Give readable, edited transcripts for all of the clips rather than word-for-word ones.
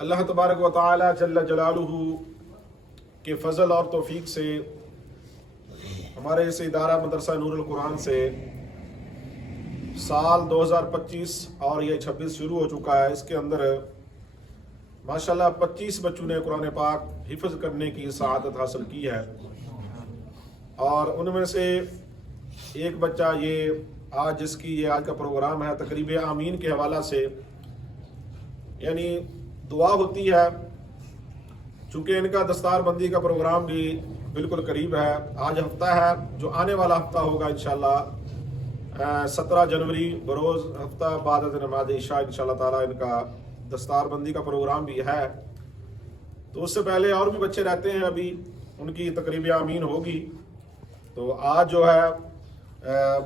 اللہ تبارک و تعالی جل جلالہ کے فضل اور توفیق سے ہمارے اس ادارہ مدرسہ نور القرآن سے سال 2025 اور یہ 26 شروع ہو چکا ہے۔ اس کے اندر ماشاءاللہ 25 بچوں نے قرآن پاک حفظ کرنے کی سعادت حاصل کی ہے، اور ان میں سے ایک بچہ یہ آج جس کی یہ آج کا پروگرام ہے تقریب آمین کے حوالہ سے، یعنی دعا ہوتی ہے، چونکہ ان کا دستار بندی کا پروگرام بھی بالکل قریب ہے۔ آج ہفتہ ہے، جو آنے والا ہفتہ ہوگا انشاءاللہ 17 جنوری بروز ہفتہ بعد از نماز عشاء انشاءاللہ تعالیٰ ان کا دستار بندی کا پروگرام بھی ہے۔ تو اس سے پہلے اور بھی بچے رہتے ہیں، ابھی ان کی تقریب آمین ہوگی۔ تو آج جو ہے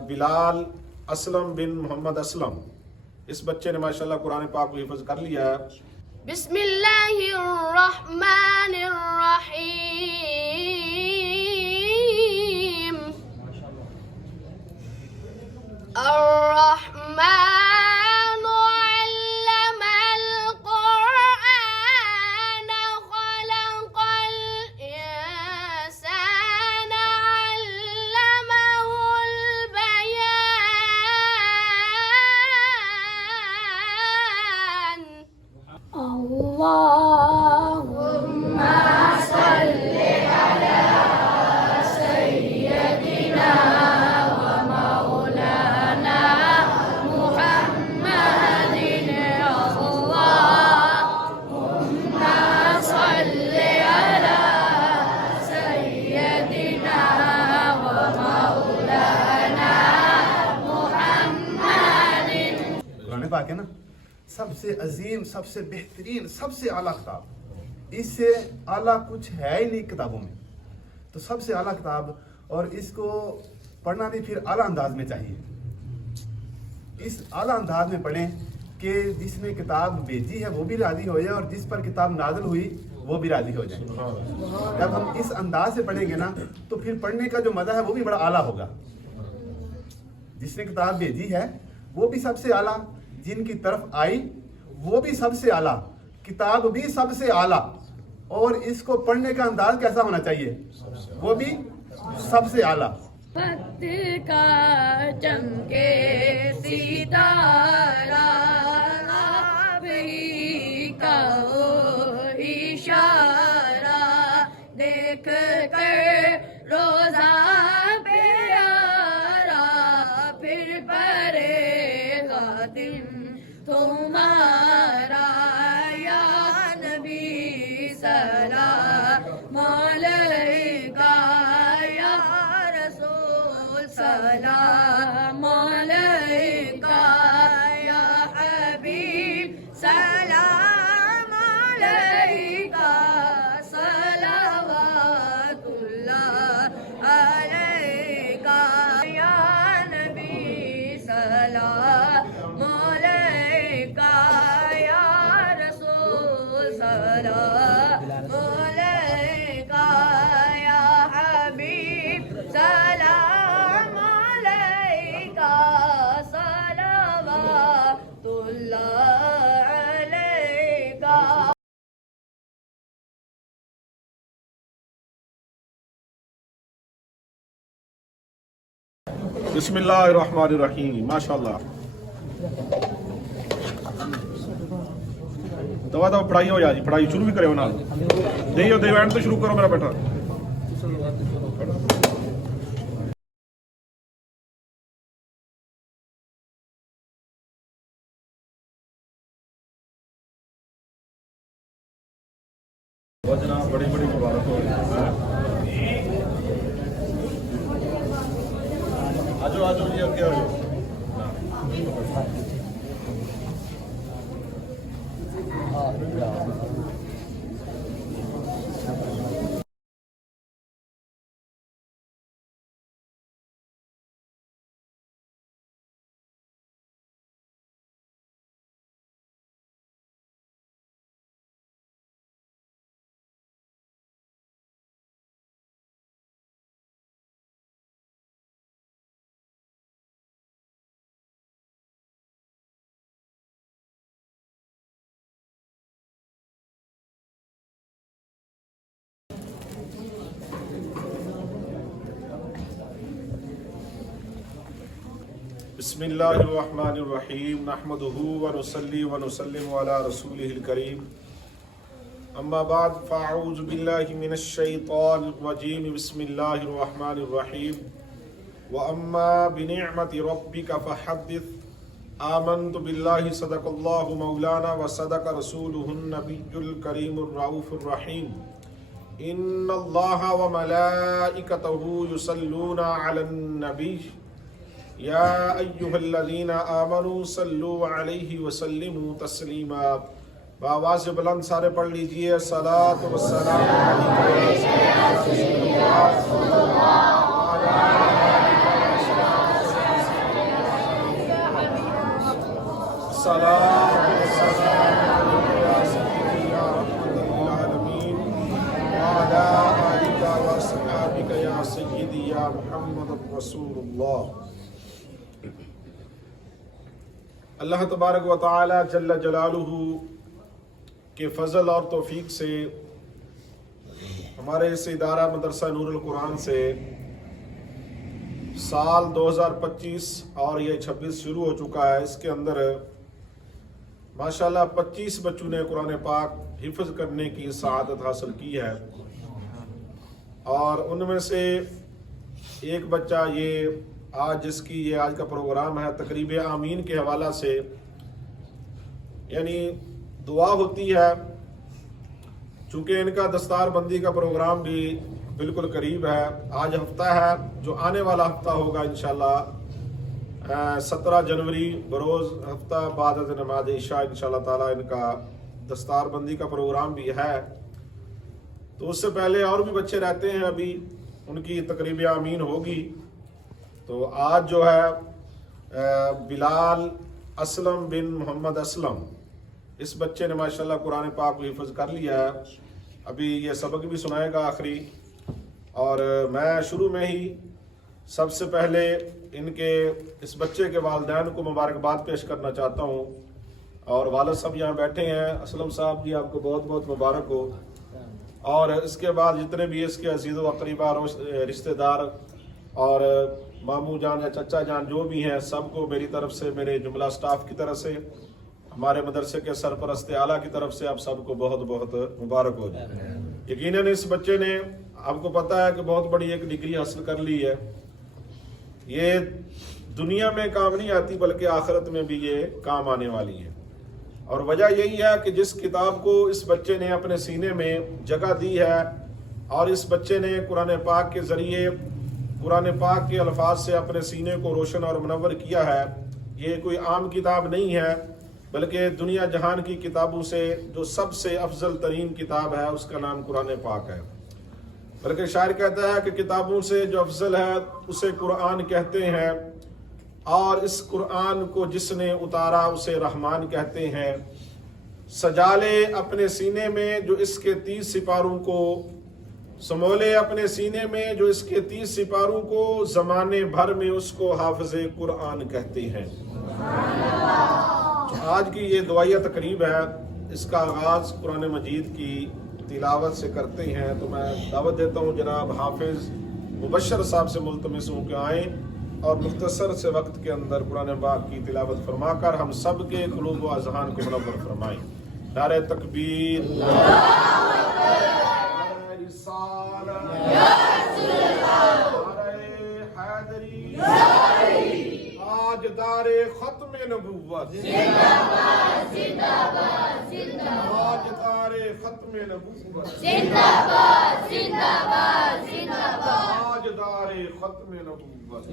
بلال اسلم بن محمد اسلم، اس بچے نے ماشاءاللہ قرآن پاک کو حفظ کر لیا ہے۔ بسم اللہ الرحمن الرحیم۔ الرحمن علم القرآن خلق الإنسان علمه البيان۔ اللهم صل على سيدنا ومولانا محمد۔ اللهم صل على سيدنا ومولانا محمد۔ قرآن پاک ہے نا، سب سے عظیم، سب سے بہترین، سب سے اعلیٰ کتاب، اس سے اعلیٰ کچھ ہے ہی نہیں کتابوں میں، تو سب سے اعلیٰ کتاب، اور اس کو پڑھنا بھی پھر اعلیٰ انداز میں چاہیے۔ اس اعلیٰ انداز میں پڑھیں کہ جس نے کتاب بھیجی ہے وہ بھی راضی ہو جائے، اور جس پر کتاب نازل ہوئی وہ بھی راضی ہو جائے۔ جب ہم اس انداز سے پڑھیں گے نا تو پھر پڑھنے کا جو مزہ ہے وہ بھی بڑا اعلیٰ ہوگا۔ جس نے کتاب بھیجی ہے وہ بھی سب سے اعلیٰ، جن کی طرف آئی وہ بھی سب سے اعلیٰ، کتاب بھی سب سے اعلیٰ، اور اس کو پڑھنے کا انداز کیسا ہونا چاہیے، وہ بھی سب سے اعلیٰ۔ وقت کا چمکے ستارہ، آپ ہی کا وہ اشارہ، دیکھ کر روزہ پیارا، پھر پرے گا دن تمہارا۔ یا نبی سلام علیکہ، یا رسول سلام علیکہ، یا حبیب سلام علیکہ، صلوات اللہ علیکہ، یا نبی سلام علیکہ، یا رسول سلام علیکہ، یا حبیب سلام علیکہ، صلوات اللہ علیکہ۔ بسم اللہ الرحمن الرحیم۔ ماشاءاللہ دوا پڑھائی ہو جا جی، پڑھائی شروع بھی کرے ہو نال دیو اینڈ تو شروع کرو میرا بیٹا۔ جناب بڑی بڑی مبارک ہو، آجو آجو جی، اب کیا ہو بسم اللہ الرحمن الرحیم نحمدہ ونصلی ونسلم علی رسولہ الکریم اما بعد فاعوذ باللہ من الشیطان الرجیم بسم اللہ الرحمن الرحیم واما بنعمت ربک فحدث آمنت باللہ صدق اللہ مولانا وصدق رسولہ النبی الکریم الرؤوف الرحیم ان اللہ وملائکتہ یصلون علی النبی یا ایہا الذین آمنوا صلوا علیہ وسلموا تسلیما. بآواز بلند سارے پڑھ لیجئے الصلاۃ والسلام علیک یا رسول اللہ الصلاۃ والسلام علیک یا سیدی یا رحمۃ للعالمین وعلی آلک واصحابک یا سیدی یا محمد رسول اللہ. اللہ تبارک و تعالی جل جلالہ کے فضل اور توفیق سے ہمارے اس ادارہ مدرسہ نور القرآن سے سال 2025 اور یہ 26 شروع ہو چکا ہے. اس کے اندر ماشاءاللہ 25 بچوں نے قرآن پاک حفظ کرنے کی سعادت حاصل کی ہے اور ان میں سے ایک بچہ یہ آج جس کی یہ آج کا پروگرام ہے تقریب آمین کے حوالہ سے یعنی دعا ہوتی ہے. چونکہ ان کا دستار بندی کا پروگرام بھی بالکل قریب ہے. آج ہفتہ ہے جو آنے والا ہفتہ ہوگا انشاءاللہ 17 جنوری بروز ہفتہ بعد از نماز عشاء انشاءاللہ تعالی ان کا دستار بندی کا پروگرام بھی ہے. تو اس سے پہلے اور بھی بچے رہتے ہیں ابھی ان کی تقریب آمین ہوگی. تو آج جو ہے بلال اسلم بن محمد اسلم اس بچے نے ماشاءاللہ قرآن پاک کو حفظ کر لیا ہے. ابھی یہ سبق بھی سنائے گا آخری. اور میں شروع میں ہی سب سے پہلے ان کے اس بچے کے والدین کو مبارکباد پیش کرنا چاہتا ہوں. اور والد صاحب یہاں بیٹھے ہیں. اسلم صاحب جی آپ کو بہت بہت مبارک ہو. اور اس کے بعد جتنے بھی اس کے عزیز و اقربا رشتہ دار اور ماموں جان یا چچا جان جو بھی ہیں سب کو میری طرف سے میرے جملہ سٹاف کی طرف سے ہمارے مدرسے کے سرپرست اعلیٰ کی طرف سے آپ سب کو بہت بہت مبارک ہو جائے. یقیناً اس بچے نے آپ کو پتہ ہے کہ بہت بڑی ایک ڈگری حاصل کر لی ہے. یہ دنیا میں کام نہیں آتی بلکہ آخرت میں بھی یہ کام آنے والی ہے. اور وجہ یہی ہے کہ جس کتاب کو اس بچے نے اپنے سینے میں جگہ دی ہے اور اس بچے نے قرآن پاک کے ذریعے قرآن پاک کے الفاظ سے اپنے سینے کو روشن اور منور کیا ہے. یہ کوئی عام کتاب نہیں ہے بلکہ دنیا جہان کی کتابوں سے جو سب سے افضل ترین کتاب ہے اس کا نام قرآن پاک ہے. بلکہ شاعر کہتا ہے کہ کتابوں سے جو افضل ہے اسے قرآن کہتے ہیں اور اس قرآن کو جس نے اتارا اسے رحمان کہتے ہیں. سجا لے اپنے سینے میں جو اس کے 30 سپاروں کو سمولے اپنے سینے میں جو اس کے 30 سپاروں کو زمانے بھر میں اس کو حافظ قرآن کہتے ہیں. آج کی یہ دعائیہ تقریب ہے. اس کا آغاز قرآن مجید کی تلاوت سے کرتے ہیں. تو میں دعوت دیتا ہوں جناب حافظ مبشر صاحب سے ملتمس ہوں کہ آئیں اور مختصر سے وقت کے اندر قرآن پاک کی تلاوت فرما کر ہم سب کے قلوب و اذہان کو منور فرمائیں. نعرہ تکبیر تاجدار ختم نبوت تاجدار ختم نبوت تاجدار ختم نبوت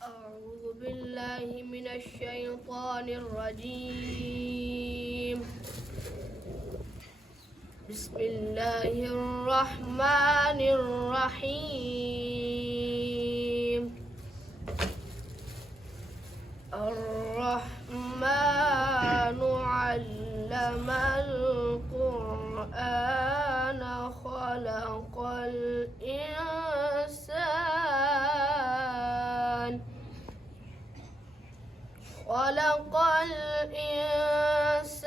أعوذ بالله من الشيطان الرجيم. بسم الله الرحمن الرحيم. الرحمن علم القرآن خلق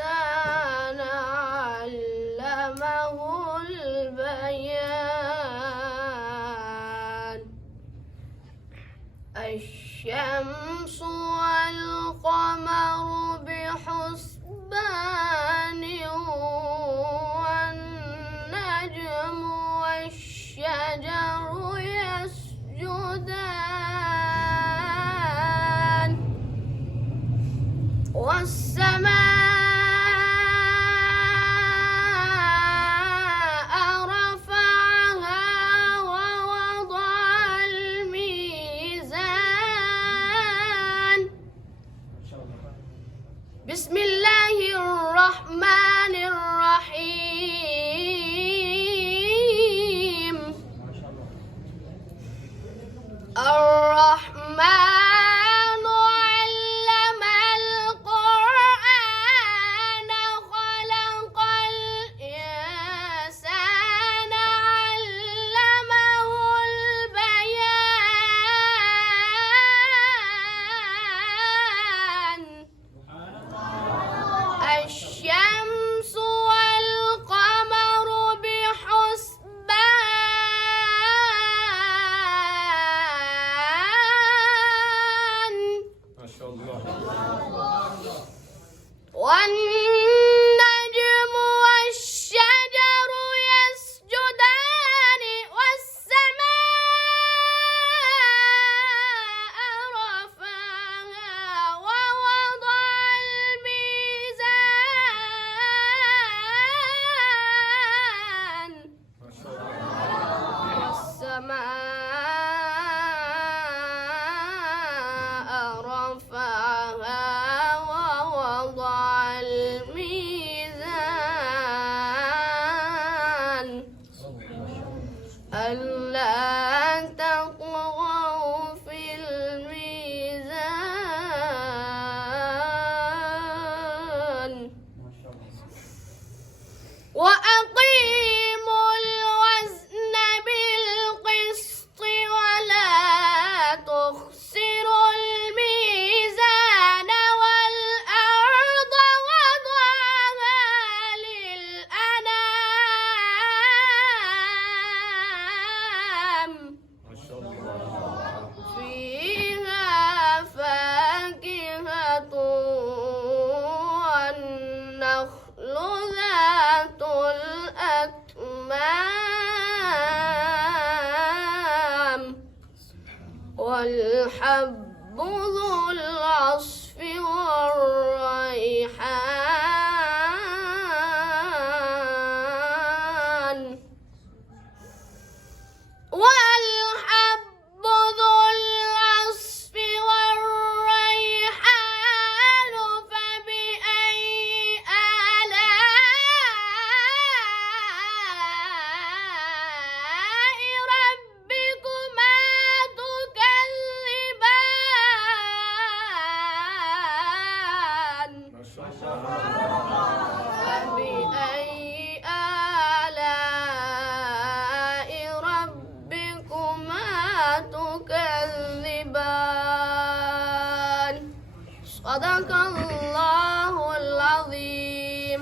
الإنسان علمه البيان الشمس والقمر بحسبان والنجم والشجر يسجدان والسماء رفعها ووضع الميزان. بسم الله الرحمن الرحيم. الرحمن علم القرآن خلق الإنسان علمه البيان. الشمس والقمر بحسبان ما شاء الله. والنجم والشجر يسجدان والسماء رفعها ووضع الميزان. ما شاء الله. السماء رفعها ووضع الميزان ألا تطغوا في الميزان وأقيموا الوزن بالقسط ولا تخسروا الميزان والأرض وضعها للأنام. ما شاء الله. فيها فاكهة والنخل ذات الأكمام والحب ذو العصف والريحان والحب ذو العصف والريحان فبأي آلاء ربكما تكذبان. ما شاء الله. فبأي آلاء ربكما تكذبان. صدق الله العظيم.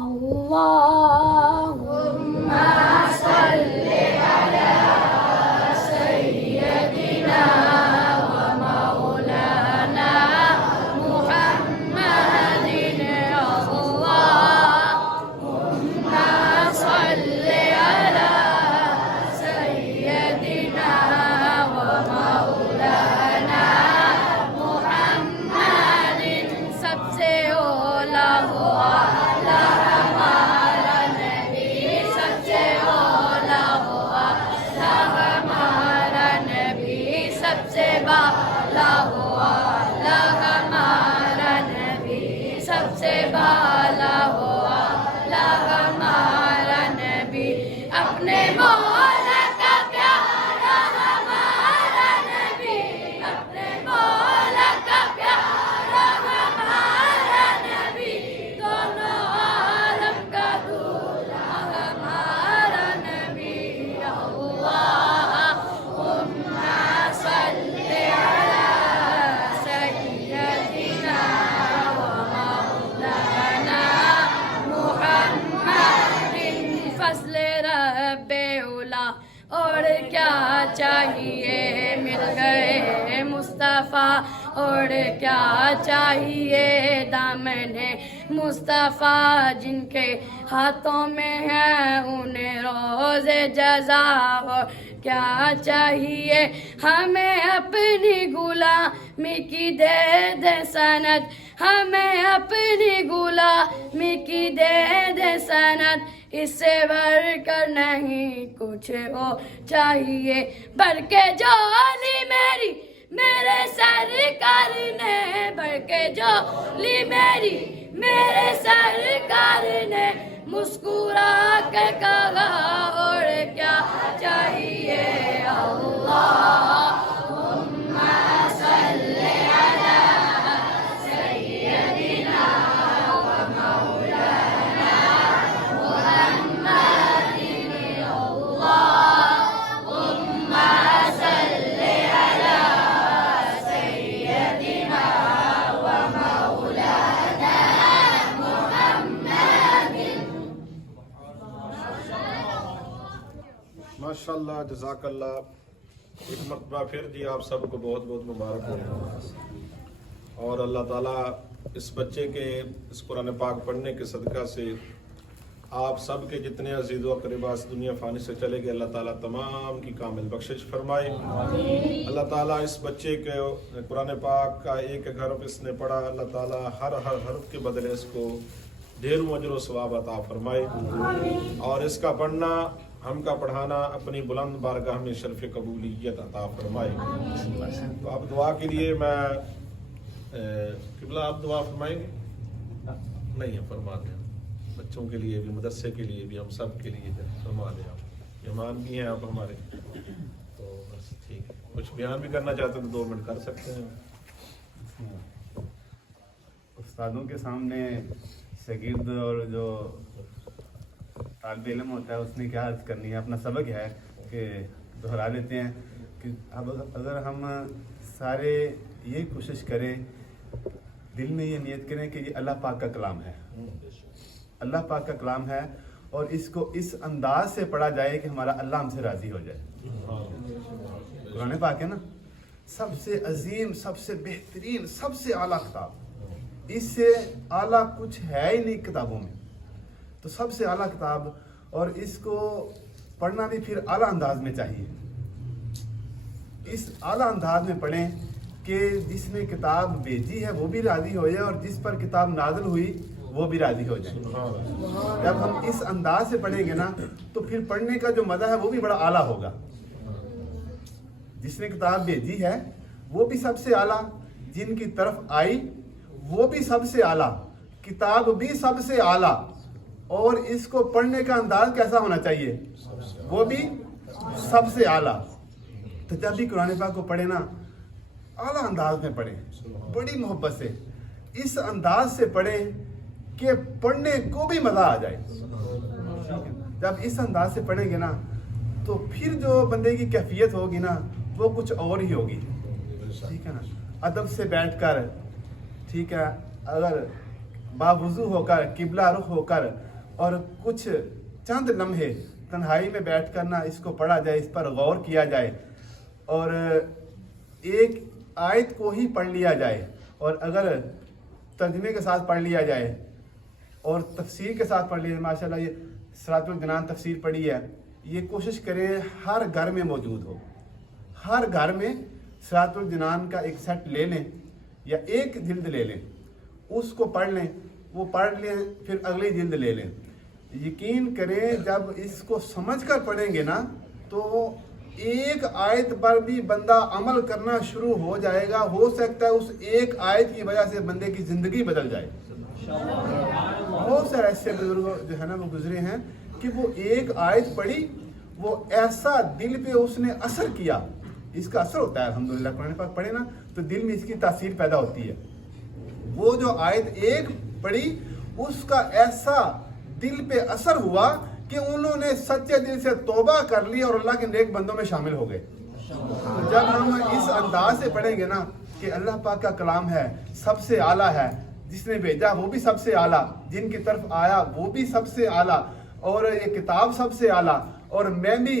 اللهم صل على سيدنا ومولانا محمد. اللهم صل على سيدنا ومولانا محمد. سب سے اولا ہوا ہمارا کیا چاہیے مل گئے مصطفیٰ اور کیا چاہیے دامن مصطفیٰ جن کے ہاتھوں میں ہے انہیں روز جزا اور کیا چاہیے ہمیں اپنی غلامی کی دے دے سند ہمیں اپنی غلامی کی دے دے سند اس سے بڑھ کر نہیں کچھ اور چاہیے بلکہ جو علی میرے سرکار نے بلکہ جو علی میرے سرکار نے مسکرا کے کہا اور کیا چاہیے اللہم صلی علی سیدنا و مولانا محمد اللہم صلی علی سیدنا و مولانا ماشاءاللہ جزاک اللہ ایک مرتبہ پھر جی آپ سب کو بہت بہت مبارک ہو اور اللہ تعالیٰ اس بچے کے اس قرآن پاک پڑھنے کے صدقہ سے آپ سب کے جتنے عزیز و اقربا اس دنیا فانی سے چلے گئے اللہ تعالیٰ تمام کی کامل بخشش فرمائے اللہ تعالیٰ اس بچے کے قرآن پاک کا ایک حرف اس نے پڑھا اللہ تعالیٰ ہر حرف کے بدلے اس کو ڈھیروں اجر و ثواب عطا فرمائے اور اس کا پڑھنا ہم کا پڑھانا اپنی بلند بارگاہ میں شرف قبولیت عطا فرمائے تو آپ دعا کے لیے میں قبلہ آپ دعا فرمائیں گے نہیں ہے فرما دیں بچوں کے لیے بھی مدرسے کے لیے بھی ہم سب کے لیے فرما دیں آپ مہمان بھی ہیں آپ ہمارے تو بس ٹھیک ہے کچھ بیان بھی کرنا چاہتے ہیں تو 2 منٹ کر سکتے ہیں استادوں کے سامنے شاگرد اور جو طالب علم ہوتا ہے اس نے کیا عرض کرنی ہے اپنا سبق ہے کہ دہرا لیتے ہیں کہ اب اگر ہم سارے یہ کوشش کریں دل میں یہ نیت کریں کہ یہ اللہ پاک کا کلام ہے اللہ پاک کا کلام ہے اور اس کو اس انداز سے پڑھا جائے کہ ہمارا اللہ ہم سے راضی ہو جائے قرآن پاک ہے نا سب سے عظیم سب سے بہترین سب سے اعلیٰ کتاب اس سے اعلیٰ کچھ ہے ہی نہیں کتابوں میں تو سب سے اعلیٰ کتاب اور اس کو پڑھنا بھی پھر اعلیٰ انداز میں چاہیے اس اعلیٰ انداز میں پڑھیں کہ جس نے کتاب بھیجی ہے وہ بھی راضی ہو جائے اور جس پر کتاب نازل ہوئی وہ بھی راضی ہو جائے جب ہم اس انداز سے پڑھیں گے نا تو پھر پڑھنے کا جو مزہ ہے وہ بھی بڑا اعلیٰ ہوگا جس نے کتاب بھیجی ہے وہ بھی سب سے اعلیٰ جن کی طرف آئی وہ بھی سب سے اعلیٰ کتاب بھی سب سے اعلیٰ اور اس کو پڑھنے کا انداز کیسا ہونا چاہیے وہ بھی سب سے اعلیٰ تو جب بھی قرآن پاک کو پڑھے نا اعلیٰ انداز میں پڑھیں بڑی محبت سے اس انداز سے پڑھیں کہ پڑھنے کو بھی مزہ آ جائے جب اس انداز سے پڑھیں گے نا تو پھر جو بندے کی کیفیت ہوگی نا وہ کچھ اور ہی ہوگی ٹھیک ہے نا ادب سے بیٹھ کر ٹھیک ہے اگر باوضو ہو کر قبلہ رخ ہو کر اور کچھ چند لمحے تنہائی میں بیٹھ کر نا اس کو پڑھا جائے اس پر غور کیا جائے اور ایک آیت کو ہی پڑھ لیا جائے اور اگر ترجمے کے ساتھ پڑھ لیا جائے اور تفسیر کے ساتھ پڑھ لیا جائے ماشاءاللہ یہ صراط الجنان تفسیر پڑھی ہے یہ کوشش کریں ہر گھر میں موجود ہو ہر گھر میں صراط الجنان کا ایک سیٹ لے لیں یا ایک جلد لے لیں اس کو پڑھ لیں وہ پڑھ لیں پھر اگلی جلد لے لیں یقین کریں جب اس کو سمجھ کر پڑھیں گے نا تو ایک آیت پر بھی بندہ عمل کرنا شروع ہو جائے گا ہو سکتا ہے اس ایک آیت کی وجہ سے بندے کی زندگی بدل جائے بہت سارے ایسے بزرگ جو ہے نا وہ گزرے ہیں کہ وہ ایک آیت پڑھی وہ ایسا دل پہ اس نے اثر کیا اس کا اثر ہوتا ہے الحمدللہ قرآن پاک پڑھے نا تو دل میں اس کی تاثیر پیدا ہوتی ہے وہ جو آیت ایک پڑھی اس کا ایسا دل پہ اثر ہوا کہ انہوں نے سچے دل سے توبہ کر لی اور اللہ کے نیک بندوں میں شامل ہو گئے تو جب ہم اس انداز سے پڑھیں گے نا کہ اللہ پاک کا کلام ہے سب سے اعلیٰ ہے جس نے بھیجا وہ بھی سب سے اعلیٰ جن کی طرف آیا وہ بھی سب سے اعلیٰ اور یہ کتاب سب سے اعلیٰ اور میں بھی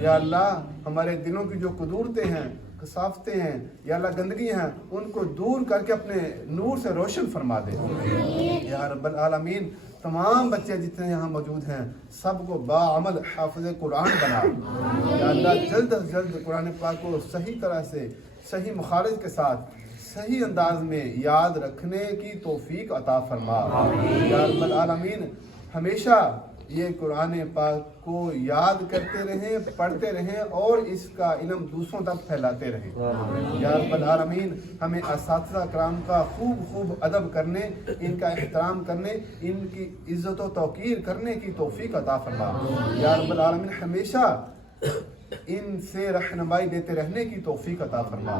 یا اللہ ہمارے دلوں کی جو قدورتیں ہیں، کثافتیں ہیں یا اللہ گندگی ہیں، ان کو دور کر کے اپنے نور سے روشن فرما دے یا رب العالمین۔ تمام بچے جتنے یہاں موجود ہیں سب کو باعمل حافظ قرآن بنا یا اللہ، جلد از جلد قرآن پاک کو صحیح طرح سے، صحیح مخارج کے ساتھ، صحیح انداز میں یاد رکھنے کی توفیق عطا فرما یا رب العالمین۔ ہمیشہ یہ قرآن پاک کو یاد کرتے رہیں، پڑھتے رہیں اور اس کا علم دوسروں تک پھیلاتے رہیں یا رب العالمین۔ ہمیں اساتذہ کرام کا خوب ادب کرنے، ان کا احترام کرنے، ان کی عزت و توقیر کرنے کی توفیق عطا فرما یا رب العالمین۔ ہمیشہ ان سے رہنمائی دیتے رہنے کی توفیق عطا فرما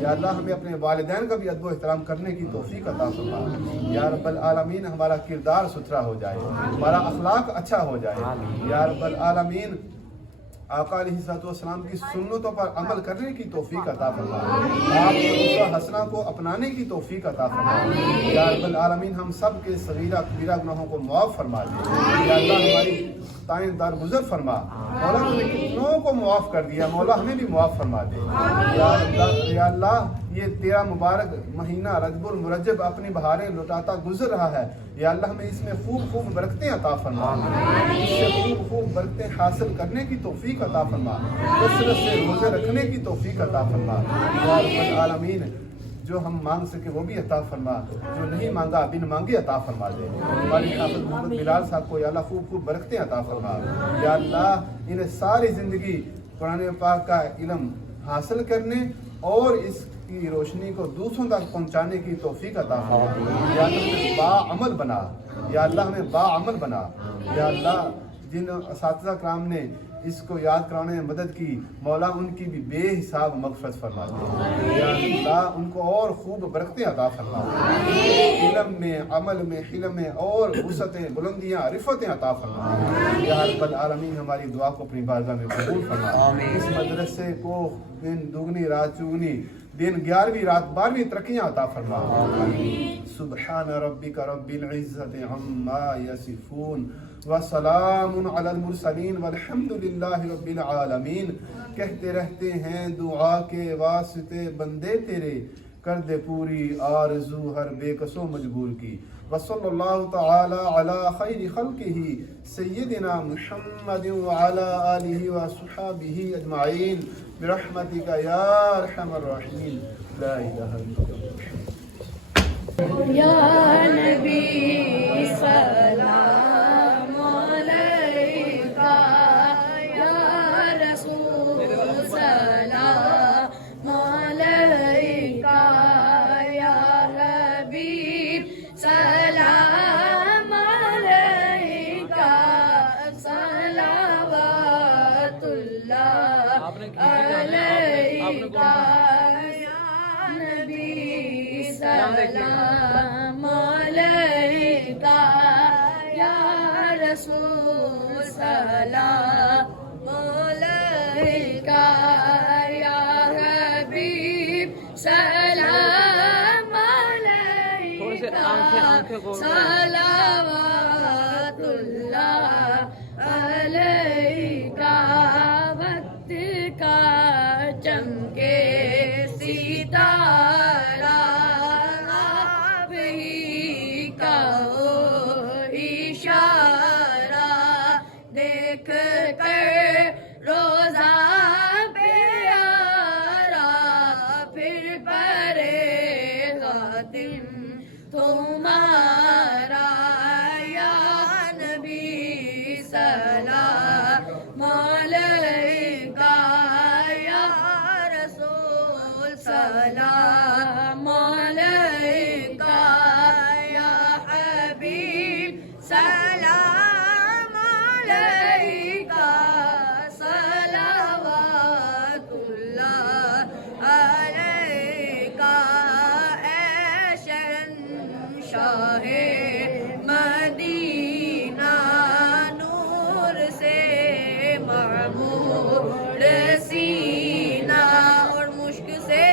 یا اللہ۔ ہمیں اپنے والدین کا بھی ادب و احترام کرنے کی توفیق عطا فرما یا رب العالمین۔ ہمارا کردار ستھرا ہو جائے، ہمارا اخلاق اچھا ہو جائے یا رب العالمین۔ آقا علیہ الصلوۃ والسلام کی سنتوں پر عمل کرنے کی توفیق عطا فرما، آپ کے اسوہ حسنہ کو اپنانے کی توفیق عطا فرما یا رب العالمین۔ ہم سب کے صغیرہ کبیرہ گناہوں کو معاف فرما دے یا اللہ، ہماری خطائیں درگزر فرما مولا۔ ہم نے کتنوں کو معاف کر دیا مولا، ہمیں بھی معاف فرما دے یا اللہ۔ یہ تیرا مبارک مہینہ رجب المرجب اپنی بہاریں لٹاتا گزر رہا ہے یا اللہ، ہمیں اس میں خوب برکتیں عطا فرما، اس سے خوب برکتیں حاصل کرنے کی توفیق عطا فرما، کثرت سے روزے رکھنے کی توفیق عطا فرما یا رب العالمین۔ جو ہم مانگ سکے وہ بھی عطا فرما، جو نہیں مانگا بن مانگے عطا فرما دے۔ ہماری حافظ محمد بلال صاحب کو یا اللہ خوب برکتیں عطا فرما یا اللہ۔ انہیں ساری زندگی قرآن پاک کا علم حاصل کرنے اور اس کی روشنی کو دوسروں تک پہنچانے کی توفیق عطا فرما یا اللہ۔ ہمیں باعمل بنا یا اللہ، ہمیں باعمل بنا یا اللہ۔ جن اساتذہ کرام نے اس کو یاد کرانے میں مدد کی مولا، ان کی بھی بے حساب مغفرت فرما دے یا اللہ۔ ان کو اور خوب برکتیں عطا فرما، علم میں، عمل میں، حلم میں اور وسعتیں، بلندیاں، رفعتیں عطا فرما یا رب العالمین۔ ہماری دعا کو اپنی بارگاہ میں قبول فرما۔ اس مدرسے کو دن دگنی رات چگنی، دن 11ویں رات 12ویں ترقیاں عطا فرما۔ سبحان ربک رب العزت عما یصفون وسلام علی المرسلین والحمد للہ رب العالمین۔ کہتے رہتے ہیں دعا کے واسطے بندے تیرے، کر دے پوری آرزو ہر بے کس و مجبور کی۔ وصلی اللہ تعالی علی خیر خلقہ سیدنا محمد وعلی آلہ وصحبہ اجمعین برحمتک یا ارحم الراحمین۔ لا الہ الا اللہ۔ یا نبی سلام علیکہ، یا رسول سلام علیکہ، یا حبیب سلام علیکہ، صلوات اللہ علیکہ، یا نبی سلام علیکہ، یا رسول سلام علیکہ، یا حبیب سلام علیکہ، صلوات اللہ علیکہ۔ وقت کا چمکے ستارہ، آپ ہی کا اشارہ، دیکھ کر روزہ پیارا، پھر پرے خاتم تمہارا، یا نبی سلام علیکہ، یا رسول سلام علیکہ، یا حبیب سلام علیکہ، صلوات اللہ علیکہ۔ اے شہنشاہ مدینہ، نور سے معمور سینہ اور مشک سے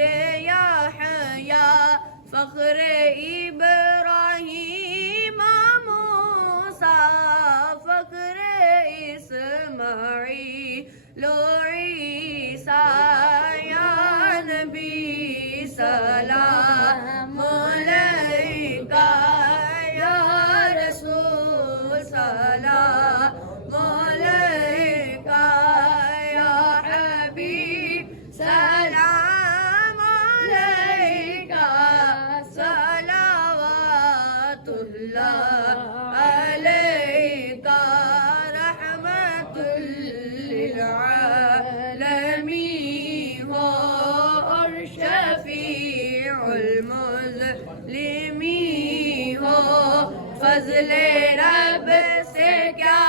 يحيى فخر إبراهيم موسى فخر إسماعيل عيسى يا نبي سلام عليك يا رسول سلام عليك يا حبيب سلام عليك صلوات الله عليك رحمة للعالمين اور شفیع المظلمین ہو فضل رب سے کیا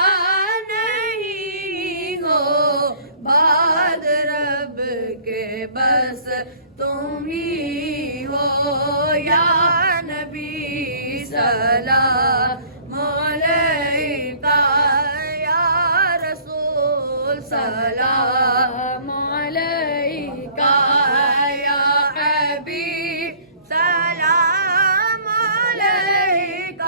نہیں ہو بعد رب کے بس تم ہی ہو یا نبی سلام علیک یا رسول سلام علیک یا حبیب سلام علیک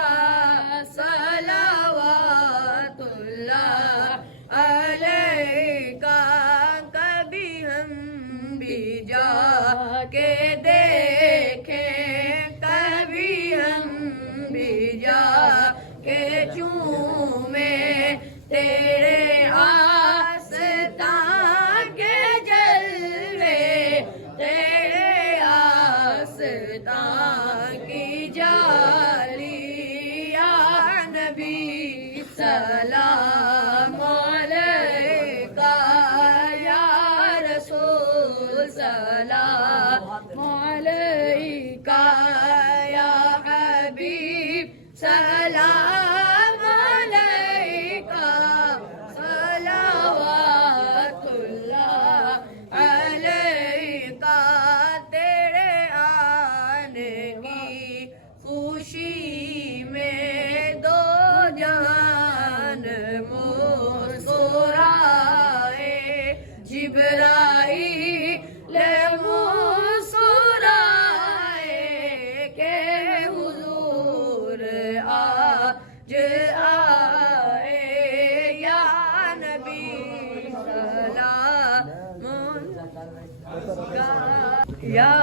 صلوات اللہ علیک کبھی ہم بھی جا کے دیکھیں کبھی ہم بھی جا کے چومیں تیرے آستان کے جلوے تیرے آستان کی جالی یا نبی سلام علیک یا رسول سلام علیک یا حبیب سلام علیک صلوات اللہ علیک تیرے آنے کی خوشی میں دو جہان مسکرائے جبرائیل مسکرائے کہ حضور آج آئے یا نبی سلام یا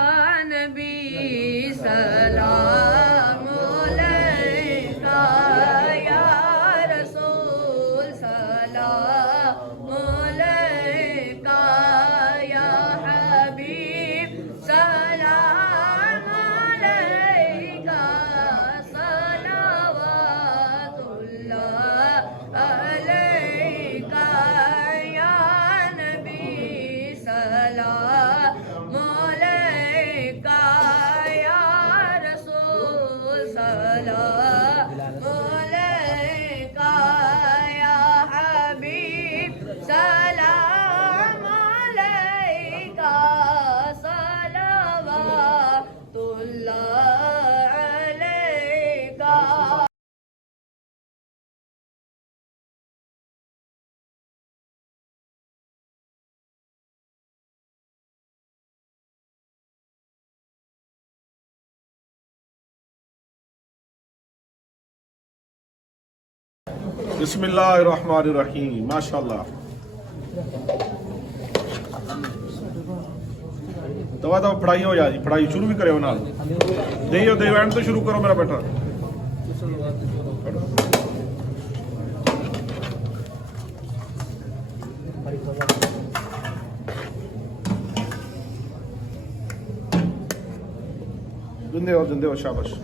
نبی سلام علیک یا رسول سلام علیک یا حبیب سلام علیک صلوات اللہ علیک یا نبی سلام علیک یا رسول سلام علیک یا حبیب سلام علیک صلوات اللہ علیک بسم اللہ الرحمن الرحیم ماشاءاللہ دوا دوا پڑھائی ہو جا جی پڑھائی شروع بھی کرے ہو نال دیو دیو اینڈ تو شروع کرو میرا بیٹا دندے ہو شاباش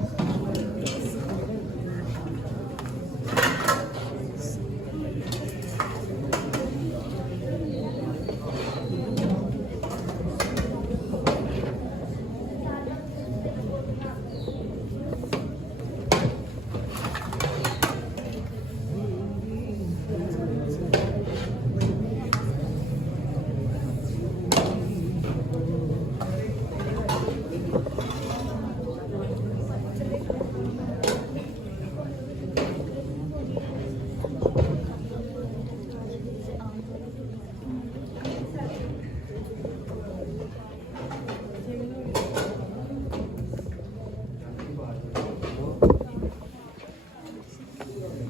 ہے